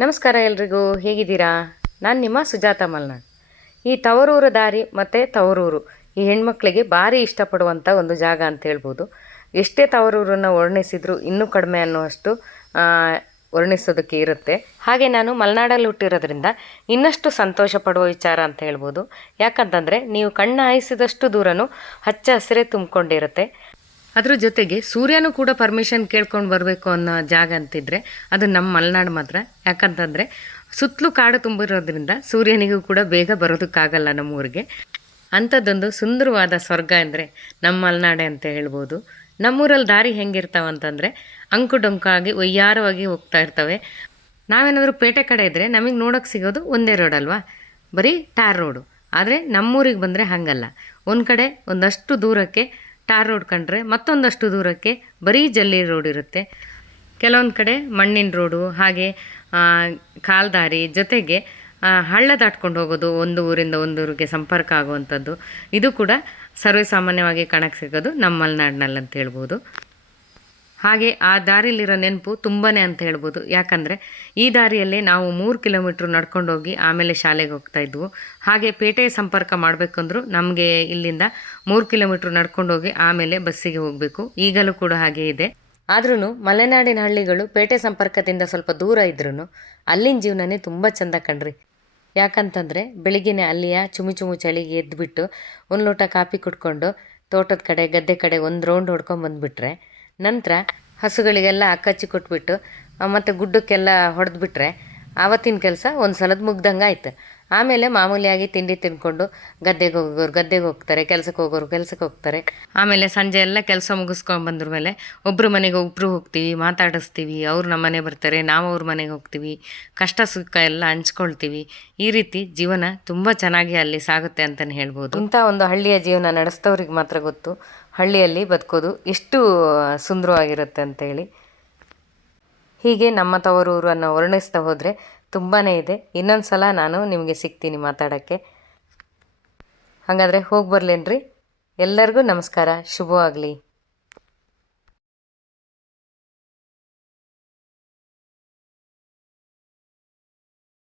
ನಮಸ್ಕಾರ ಎಲ್ರಿಗೂ, ಹೇಗಿದ್ದೀರಾ? ನಾನು ನಿಮ್ಮ ಸುಜಾತ ಮಲ್ನಾಡ್. ಈ ತವರೂರು ದಾರಿ ಮತ್ತು ತವರೂರು, ಈ ಹೆಣ್ಮಕ್ಳಿಗೆ ಭಾರಿ ಇಷ್ಟಪಡುವಂಥ ಒಂದು ಜಾಗ ಅಂತ ಹೇಳ್ಬೋದು. ಎಷ್ಟೇ ತವರೂರನ್ನು ವರ್ಣಿಸಿದ್ರು ಇನ್ನೂ ಕಡಿಮೆ ಅನ್ನುವಷ್ಟು ವರ್ಣಿಸೋದಕ್ಕೆ ಇರುತ್ತೆ. ಹಾಗೆ ನಾನು ಮಲೆನಾಡಲ್ಲಿ ಹುಟ್ಟಿರೋದ್ರಿಂದ ಇನ್ನಷ್ಟು ಸಂತೋಷ ಪಡುವ ವಿಚಾರ ಅಂತ ಹೇಳ್ಬೋದು. ಯಾಕಂತಂದರೆ, ನೀವು ಕಣ್ಣು ಹಾಯಿಸಿದಷ್ಟು ದೂರನೂ ಹಚ್ಚ ಹಸಿರೇ ತುಂಬಿಕೊಂಡಿರುತ್ತೆ. ಅದ್ರ ಜೊತೆಗೆ ಸೂರ್ಯನೂ ಕೂಡ ಪರ್ಮಿಷನ್ ಕೇಳ್ಕೊಂಡು ಬರಬೇಕು ಅನ್ನೋ ಜಾಗ ಅಂತಿದ್ರೆ ಅದು ನಮ್ಮ ಮಲೆನಾಡು ಮಾತ್ರ. ಯಾಕಂತಂದರೆ ಸುತ್ತಲೂ ಕಾಡು ತುಂಬಿರೋದ್ರಿಂದ ಸೂರ್ಯನಿಗೂ ಕೂಡ ಬೇಗ ಬರೋದಕ್ಕಾಗಲ್ಲ ನಮ್ಮೂರಿಗೆ ಅಂಥದ್ದೊಂದು ಸುಂದರವಾದ ಸ್ವರ್ಗ ಅಂದರೆ ನಮ್ಮ ಮಲೆನಾಡೆ ಅಂತ ಹೇಳ್ಬೋದು. ನಮ್ಮೂರಲ್ಲಿ ದಾರಿ ಹೆಂಗಿರ್ತಾವಂತಂದರೆ ಅಂಕು ಡೊಂಕಾಗಿ ಒಯ್ಯಾರವಾಗಿ ಹೋಗ್ತಾ ಇರ್ತವೆ. ನಾವೇನಾದರೂ ಪೇಟೆ ಕಡೆ ಇದ್ದರೆ ನಮಗೆ ನೋಡೋಕ್ಕೆ ಸಿಗೋದು ಒಂದೇ ರೋಡ್ ಅಲ್ವಾ? ಬರೀ ಟಾರ್ ರೋಡು. ಆದರೆ ನಮ್ಮೂರಿಗೆ ಬಂದರೆ ಹಾಗಲ್ಲ. ಒಂದು ಕಡೆ ಒಂದಷ್ಟು ದೂರಕ್ಕೆ ಟಾರ್ ರೋಡ್ ಕಂಡ್ರೆ ಮತ್ತೊಂದಷ್ಟು ದೂರಕ್ಕೆ ಬರೀ ಜಲ್ಲಿ ರೋಡ್ ಇರುತ್ತೆ. ಕೆಲವೊಂದು ಕಡೆ ಮಣ್ಣಿನ ರೋಡು, ಹಾಗೆ ಕಾಲ್ದಾರಿ ಜೊತೆಗೆ ಹಳ್ಳ ದಾಟ್ಕೊಂಡು ಹೋಗೋದು ಒಂದು ಊರಿಂದ ಒಂದು ಊರಿಗೆ ಸಂಪರ್ಕ ಆಗುವಂಥದ್ದು. ಇದು ಕೂಡ ಸರ್ವೇಸಾಮಾನ್ಯವಾಗಿ ಕಾಣಕ್ಕೆ ಸಿಗೋದು ನಮ್ಮ ಮಲೆನಾಡಿನಲ್ಲಿ ಅಂತ ಹೇಳ್ಬೋದು. ಹಾಗೆ ಆ ದಾರಿಯಲ್ಲಿರೋ ನೆನಪು ತುಂಬಾ ಅಂತ ಹೇಳ್ಬೋದು. ಯಾಕಂದರೆ ಈ ದಾರಿಯಲ್ಲೇ ನಾವು ಮೂರು ಕಿಲೋಮೀಟ್ರ್ ನಡ್ಕೊಂಡೋಗಿ ಆಮೇಲೆ ಶಾಲೆಗೆ ಹೋಗ್ತಾ ಇದ್ವು. ಹಾಗೆ ಪೇಟೆ ಸಂಪರ್ಕ ಮಾಡಬೇಕಂದ್ರೂ ನಮಗೆ ಇಲ್ಲಿಂದ ಮೂರು ಕಿಲೋಮೀಟ್ರ್ ನಡ್ಕೊಂಡೋಗಿ ಆಮೇಲೆ ಬಸ್ಸಿಗೆ ಹೋಗಬೇಕು. ಈಗಲೂ ಕೂಡ ಹಾಗೆ ಇದೆ. ಆದ್ರೂ ಮಲೆನಾಡಿನ ಹಳ್ಳಿಗಳು ಪೇಟೆ ಸಂಪರ್ಕದಿಂದ ಸ್ವಲ್ಪ ದೂರ ಇದ್ರೂ ಅಲ್ಲಿನ ಜೀವನನೇ ತುಂಬ ಚೆಂದ ಕಣ್ರಿ. ಯಾಕಂತಂದರೆ ಬೆಳಿಗ್ಗೆನೆ ಅಲ್ಲಿಯ ಚುಮು ಚುಮು ಚಳಿಗೆ ಎದ್ದುಬಿಟ್ಟು ಒಂದು ಲೋಟ ಕಾಫಿ ಕುಡ್ಕೊಂಡು ತೋಟದ ಕಡೆ ಗದ್ದೆ ಕಡೆ ಒಂದು ರೌಂಡ್ ಹೊಡ್ಕೊಂಡು ಬಂದುಬಿಟ್ರೆ ನಂತರ ಹಸುಗಳಿಗೆಲ್ಲ ಅಕ್ಕಚ್ಚಿ ಕೊಟ್ಬಿಟ್ಟು ಮತ್ತು ಗುಡ್ಡಕ್ಕೆಲ್ಲ ಹೊಡೆದ್ಬಿಟ್ರೆ ಆವತ್ತಿನ ಕೆಲಸ ಒಂದು ಸಲದ ಮುಗ್ದಂಗೆ ಆಯ್ತು ಆಮೇಲೆ ಮಾಮೂಲಿಯಾಗಿ ತಿಂಡಿ ತಿನ್ಕೊಂಡು ಗದ್ದೆಗೆ ಹೋಗೋರು, ಗದ್ದೆಗೆ ಹೋಗ್ತಾರೆ, ಕೆಲ್ಸಕ್ಕೆ ಹೋಗೋರು, ಕೆಲ್ಸಕ್ಕೆ ಹೋಗ್ತಾರೆ. ಆಮೇಲೆ ಸಂಜೆ ಎಲ್ಲ ಕೆಲಸ ಮುಗಿಸ್ಕೊಂಡು ಬಂದ್ರ ಮೇಲೆ ಒಬ್ಬರು ಮನೆಗೆ ಒಬ್ಬರು ಹೋಗ್ತೀವಿ, ಮಾತಾಡಿಸ್ತೀವಿ, ಅವ್ರು ನಮ್ಮ ಮನೆ ಬರ್ತಾರೆ, ನಾವು ಅವ್ರ ಮನೆಗೆ ಹೋಗ್ತೀವಿ, ಕಷ್ಟ ಸುಖ ಎಲ್ಲ ಹಂಚ್ಕೊಳ್ತೀವಿ. ಈ ರೀತಿ ಜೀವನ ತುಂಬ ಚೆನ್ನಾಗಿ ಅಲ್ಲಿ ಸಾಗುತ್ತೆ ಅಂತಲೇ ಹೇಳ್ಬೋದು. ಇಂಥ ಒಂದು ಹಳ್ಳಿಯ ಜೀವನ ನಡೆಸ್ತವ್ರಿಗೆ ಮಾತ್ರ ಗೊತ್ತು. ಹಳ್ಳಿಯಲ್ಲಿ ಬದುಕೋದು ಎಷ್ಟು ಸುಂದರವಾಗಿರುತ್ತೆ ಅಂತೇಳಿ. ಹೀಗೆ ನಮ್ಮ ತವರೂರನ್ನು ವರ್ಣಿಸ್ತಾ ಹೋದರೆ ತುಂಬಾ ಇದೆ. ಇನ್ನೊಂದು ಸಲ ನಾನು ನಿಮಗೆ ಸಿಗ್ತೀನಿ ಮಾತಾಡೋಕ್ಕೆ. ಹಾಗಾದರೆ ಹೋಗಿ ಬರ್ಲೇನ್ರಿ. ಎಲ್ಲರಿಗೂ ನಮಸ್ಕಾರ. ಶುಭವಾಗಲಿ.